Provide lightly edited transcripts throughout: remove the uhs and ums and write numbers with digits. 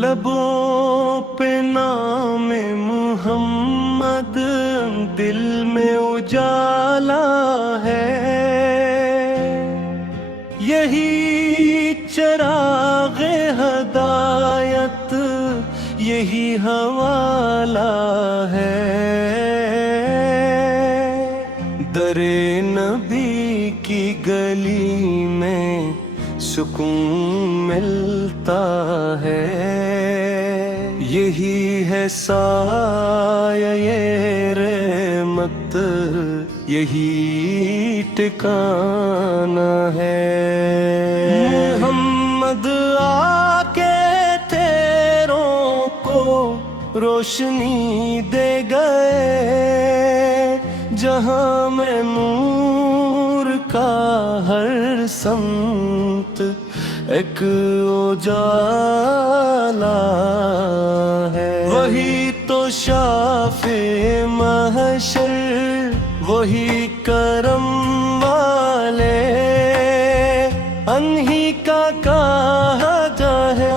لبوں پہ نام محمد، دل میں اجالا ہے، یہی چراغ ہدایت، یہی حوالہ ہے۔ در نبی کی گلی میں سکون ملتا ہے، یہی ہے سایہ یہ رحمت، یہی ٹھکانہ ہے۔ محمد آ کے تیروں کو روشنی دے گئے، جہاں میں نور کا ہر سمت ایک اجالا ہے۔ وہی تو شافع محشر، وہی کرم والے، انہی کا کہا جائے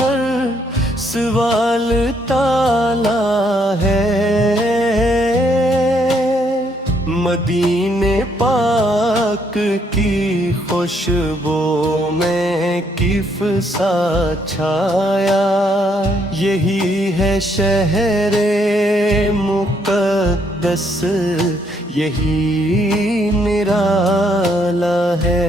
ہر سوال تالا ہے۔ مدینے پاک کی خوشبو میں کف سا چھایا، یہی ہے شہر مقدس، یہی نرالا ہے۔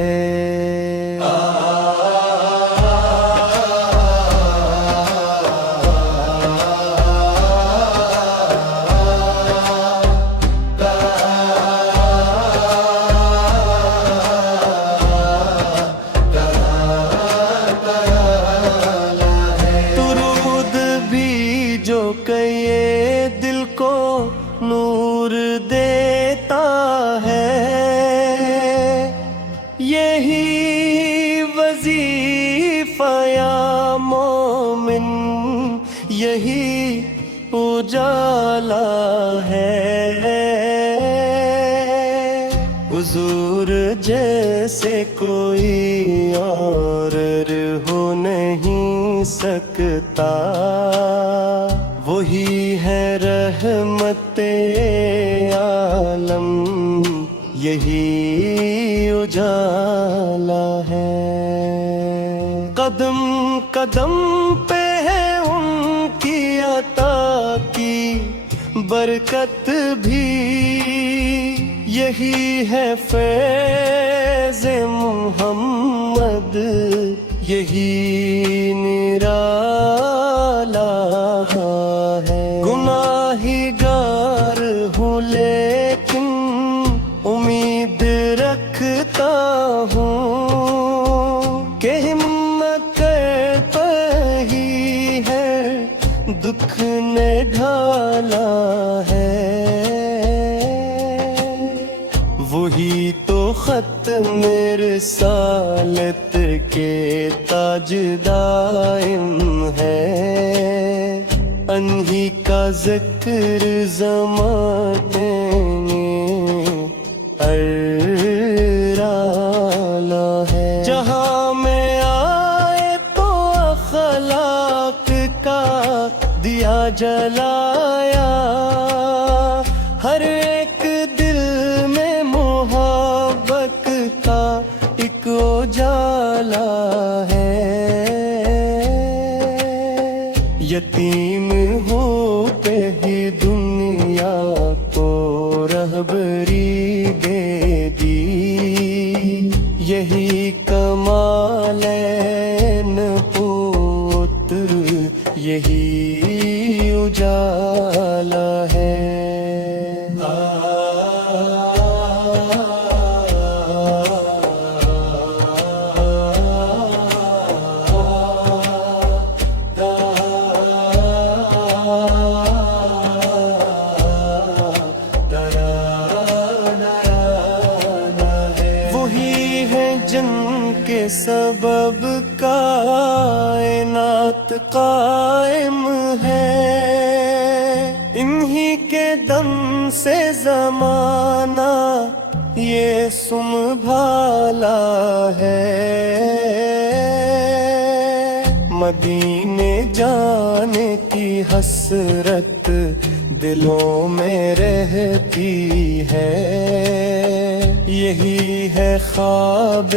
یہ دل کو نور دیتا ہے، یہی وظیفہ یا مومن، یہی اجالا ہے۔ حضور جیسے کوئی اور ہو نہیں سکتا، وہی ہے رحمت عالم، یہی اجالا ہے۔ قدم قدم پہ ہے ان کی عطا کی برکت بھی، یہی ہے فیض محمد، یہی نرالا ہے۔ گناہی گار ہوں لیکن امید رکھتا ہوں کہ ہمت پہ ہی ہے دکھ نے ڈھالا ہے۔ وہی تو ختم رسالت کے تاج دائم ہے، انہی کا ذکر زمانے میں اررالا ہے۔ جہاں میں آئے تو اخلاق کا دیا جلایا، ہر ایک دل میں محبت کا ایک اجالا ہے۔ یتیم ہو پہ ہی دنیا کو رہبری دے دی، یہی کمال پوتر، یہی اجالا ہے۔ وہی ہے جن کے سبب کائنات قائم ہے، انہی کے دم سے زمانہ یہ سنبھالا ہے۔ مدینے جانے کی حسرت دلوں میں رہتی ہے، یہی ہے خواب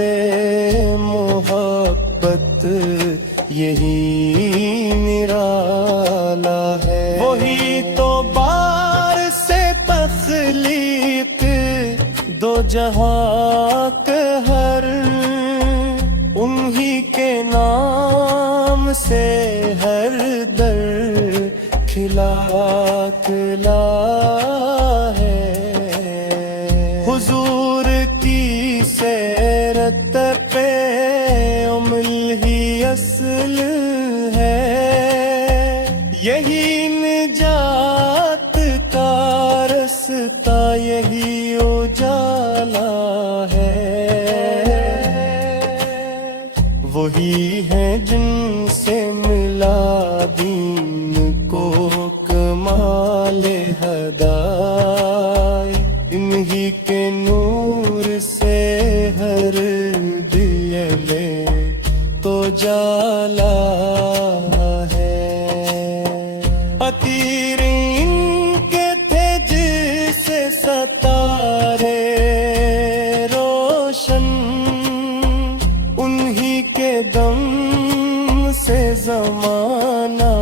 محبت، یہی نرالا ہے۔ وہی تو بار سے تخلیق دو جہاں کے ہر، انہی کے نام سے ہر در کھلا کھلا ہے۔ حضور کی سیرت پہ عمل ہی اصل ہے، یہی نجات کا رستہ، یہی اجالا ہے۔ وہی ہے جن سے ملا دین کو کمال ہدایت، انہی کے نور سے ہر دیے میں تو جالا ہے۔ عطیر ان کے تھے جس سے ستارے روشن، انہی کے دم سے زمانہ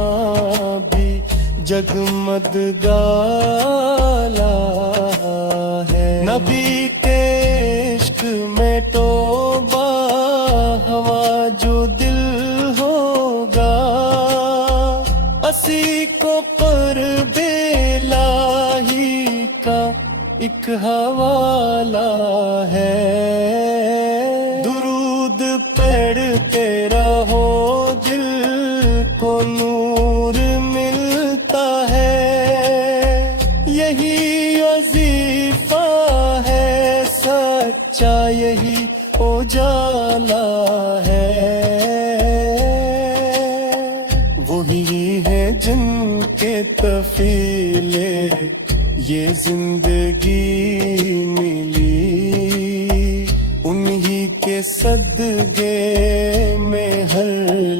بھی جگمگ گالا ہے۔ نبی کے عشق میں توبہ ہوا جو دل ہوگا، اسی کو قرب الہی کا ایک حوالہ ہے۔ درود پڑھتے رہو دل کو نور ملتا ہے، یہی وظیفہ ہے سچا، یہی اجالا ہے۔ وہی ہے جن کے تفیلے یہ زندگی ملی، انہی کے صدقے میں ہر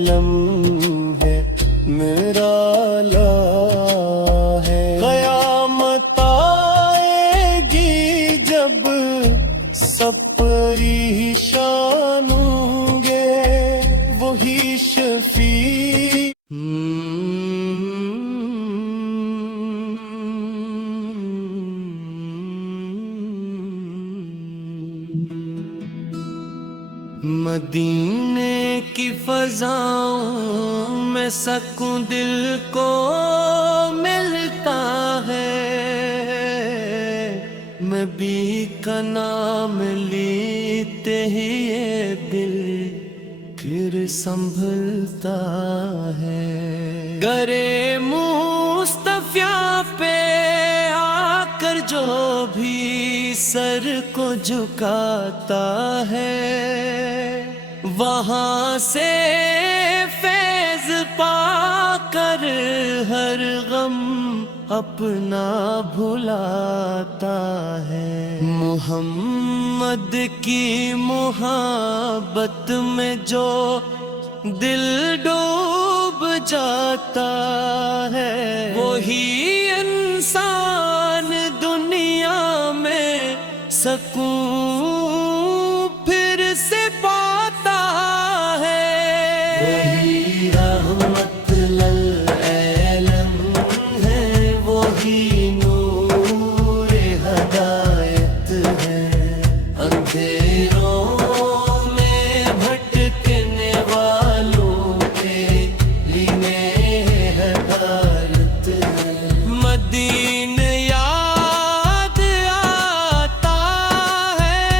لمحے نرالا ہے۔ قیامت آئے گی جب سب پریشان ہوں گے، وہی شفیع مدینے کی فضاؤں میں سکون دل کو ملتا ہے، میں بھی کا نام لیتے ہی یہ دل پھر سنبھلتا ہے۔ گرے مصطفیٰ پہ آ کر جو بھی سر کو جھکاتا ہے، وہاں سے فیض پا کر ہر غم اپنا بھلاتا ہے۔ محمد کی محبت میں جو دل ڈوب جاتا ہے، وہی انسان دنیا میں سکون پھر سے پاتا ہے۔ وہی رحمت للعالم ہے، وہی نور ہدایت ہے، اندھیروں میں بھٹکنے والوں کے لیے ہدایت ہے۔ مدینہ یاد آتا ہے،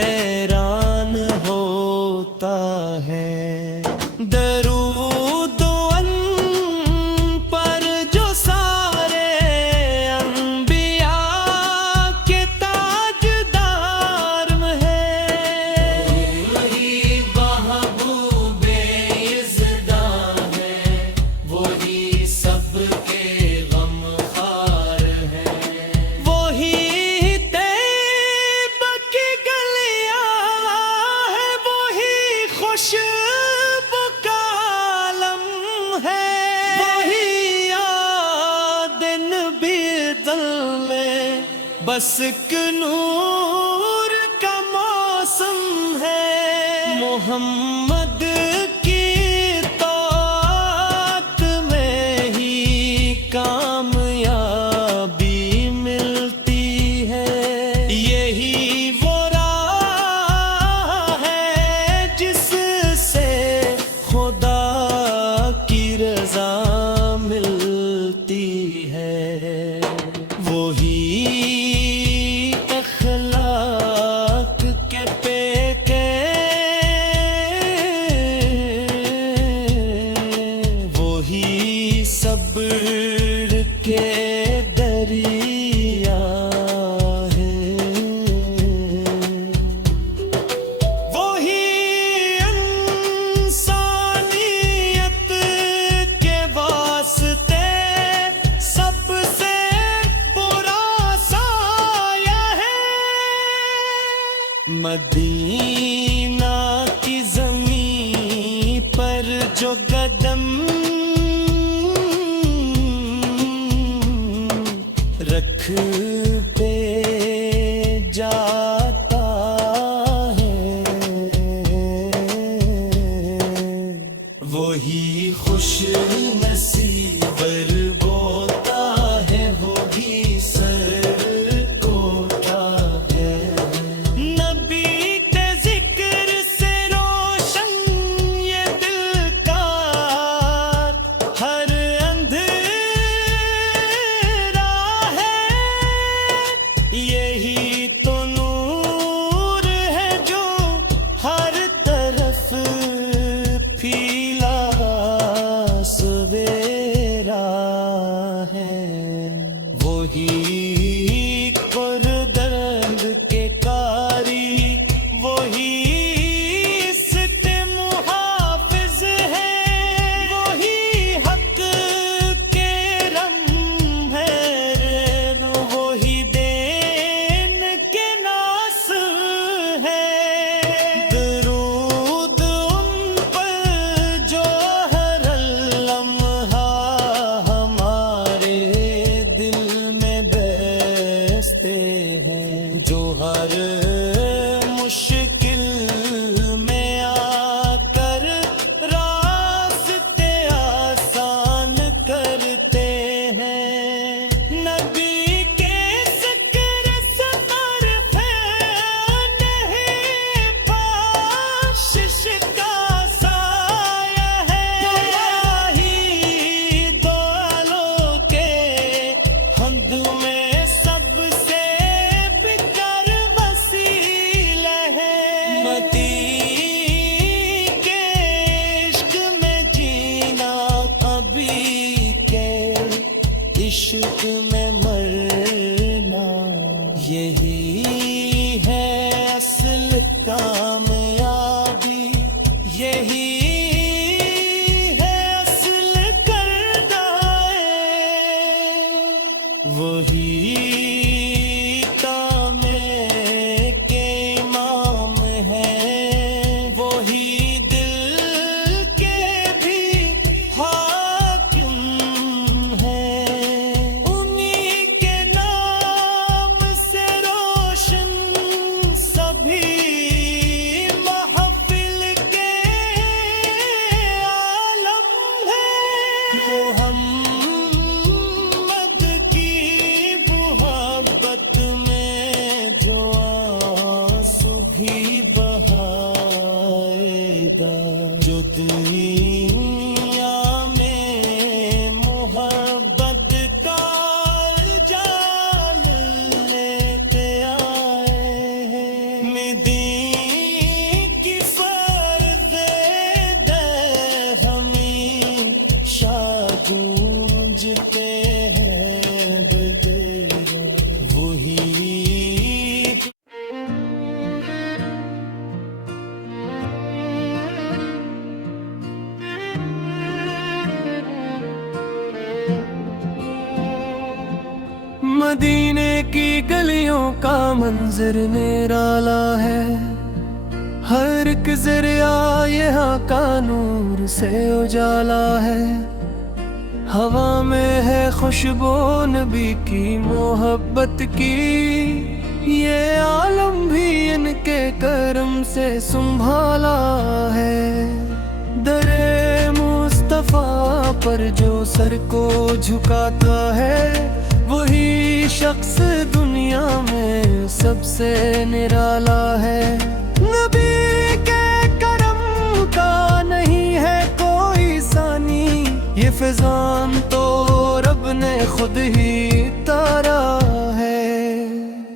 حیران ہوتا ہے۔ درود ان پر جو سارے انبیاء کے تاجدار ہیں، وہی محبوب یزداں ہیں، وہی سب کے غمخوار ہیں، وہی طیب کی گلیاں ہیں، وہی خوشبو کا عالم ہے، وہی یاد نبی دل میں بس ایک نور کا موسم ہے۔ محمد کی طاعت میں ہی کامیابی ملتی ہے، یہی وہ راہ ہے جس سے خدا کی رضا ملتی ہے، وہی اخلاق کے پیکے، وہی صبر کے دریا ہے، وہی انسانیت کے واسطے سب سے برا سایہ ہے۔ مدینہ کی زمین پر جو قدم رکھ پہ جاتا ہے، وہی خوش نصیب بوتا ہے، وہی سر کوٹا ہے۔ نبی کے ذکر سے روشن یہ دل کا ہر اندھیرا ہے، یہی تو نور ہے جو ہر طرف پھیلا سویرا ہے، وہی قردرد کے کاری، وہی اس کے محافظ ہے، وہی حق کے رم ہے، وہی دین کے ناصر ہے۔ درود ان پر جو ہر لمحہ ہمارے دل میں بیستے ہیں، جو ہر مشکل میں آ کر راستے آسان کرتے ہیں۔ نبی کے ذکر سے معرف نہیں، بخشش کا سایہ ہے، وہی دو عالم کے حمد میں سب سے بکر وسیلہ ہے۔ متی کے عشق میں جینا، ابھی کے عشق میں مرنا، یہی ہے اصل کامیابی، یہی ہے اصل کردار، وہی کام کے امام ہیں، وہی دل کے بھی حاکم ہیں، انہی کے نام سے روشن سبھی محفل کے عالم ہیں۔ محمد کی محبت میں جو آنسو بھی بہائے گا، جو دنیا میں محبت کا جال لیتے آئے ہیں، مدین کی فرض دے ہمیں گونجتے ہیں بدرا وہی مدینے کی گلیوں کا منظر نرالا ہے، ہر ایک ذریعہ یہاں کا نور سے اجالا ہے، ہوا میں ہے خوشبو نبی کی محبت کی، یہ عالم بھی ان کے کرم سے سنبھالا ہے، در مصطفیٰ پر جو سر کو جھکاتا ہے وہی شخص دنیا میں سب سے نرالا ہے، نبی کے کرم کا نہیں ہے کوئی ثانی، یہ فیضان تو رب نے خود ہی اتارا ہے،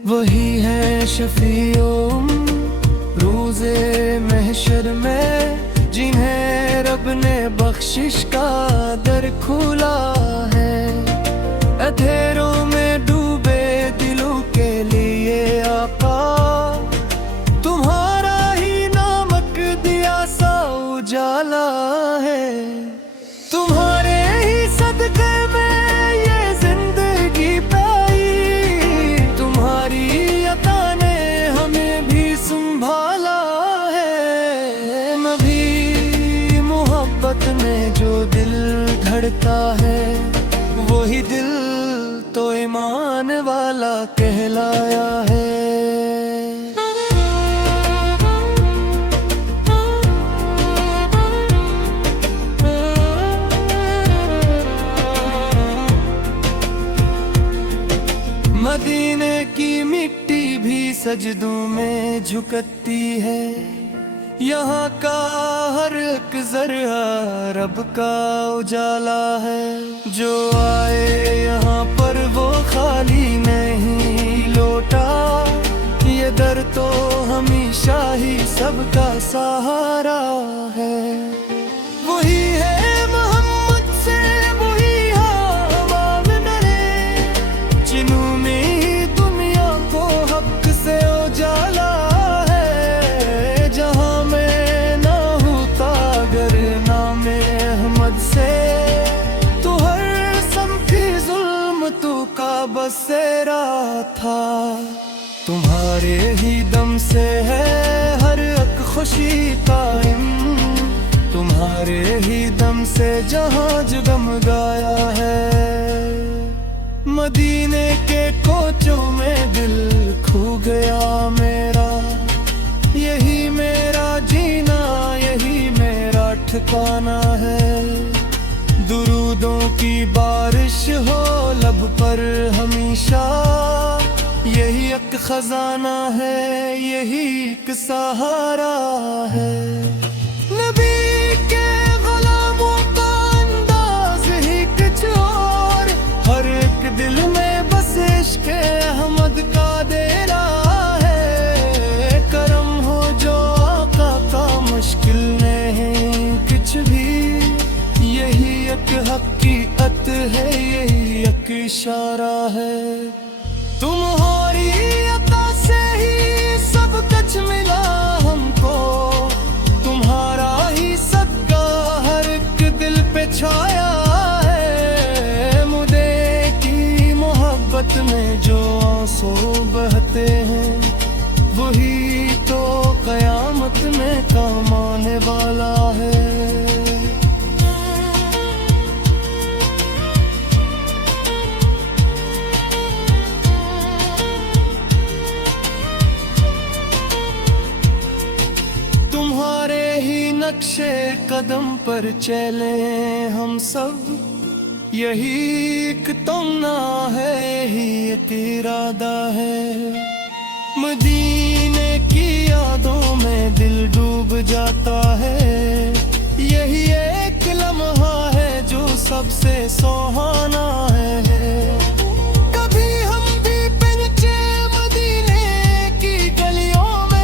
وہی ہے شفیع روز محشر میں جنہیں رب نے بخشش کا در کھولا ہے، اندھیروں میں ڈوبے دلوں کے لیے آقا تمہارا ہی نامک دیا سا اجالا ہے، تمہارے ہی صدقے میں یہ زندگی پائی، تمہاری عطا نے ہمیں بھی سنبھالا ہے، نبی محبت میں جو دل دھڑتا ہے وہی دل تو ایمان والا کہلایا ہے، مدینے کی مٹی بھی سجدوں میں جھکتی ہے، یہاں کا ہر ایک ذرہ رب کا اجالا ہے، جو آئے یہاں پر وہ خالی نہیں لوٹا، یہ در تو ہمیشہ ہی سب کا سہارا ہے، وہی ہے محمد سے وہی ہم ڈرے، جنہوں میں دنیا کو حق سے اجالا ہے، جہاں میں نہ ہوتا اگر نام احمد سے تو ہر سمتی ظلم تو کا بسیرا تھا، تمہارے ہی دم سے ہے ہر ایک خوشی قائم، تمہارے ہی دم سے جہاں جگمگایا ہے، مدینے کے کوچوں میں دل کھو گیا میرا، یہی میرا جینا یہی میرا ٹھکانہ ہے، درودوں کی بارش ہو لب پر ہمیشہ، یہی ایک خزانہ ہے یہی ایک سہارا ہے، نبی کے غلاموں کا انداز ہی کچھ اور، ہر ایک دل میں بس عشق احمد کا دیرا ہے، کرم ہو جو آقا کا مشکل نہیں کچھ بھی، یہی ایک حقیقت ہے یہی ایک اشارہ ہے، تمہاری عطا سے ہی سب کچھ ملا ہم کو، تمہارا ہی صدقہ ہر ایک دل پہ چھایا ہے، مدعے کی محبت میں جو آنسو بہتے ہیں وہی تو قیامت میں کام آنے والا ہے، تمہارے ہی نقشے قدم پر چلیں ہم سب، یہی ایک تمنا ہے یہی ایک ارادہ ہے، مدینے کی یادوں میں دل ڈوب جاتا ہے، یہی ایک لمحہ ہے جو سب سے سہانا ہے، کبھی ہم بھی پہنچے مدینے کی گلیوں میں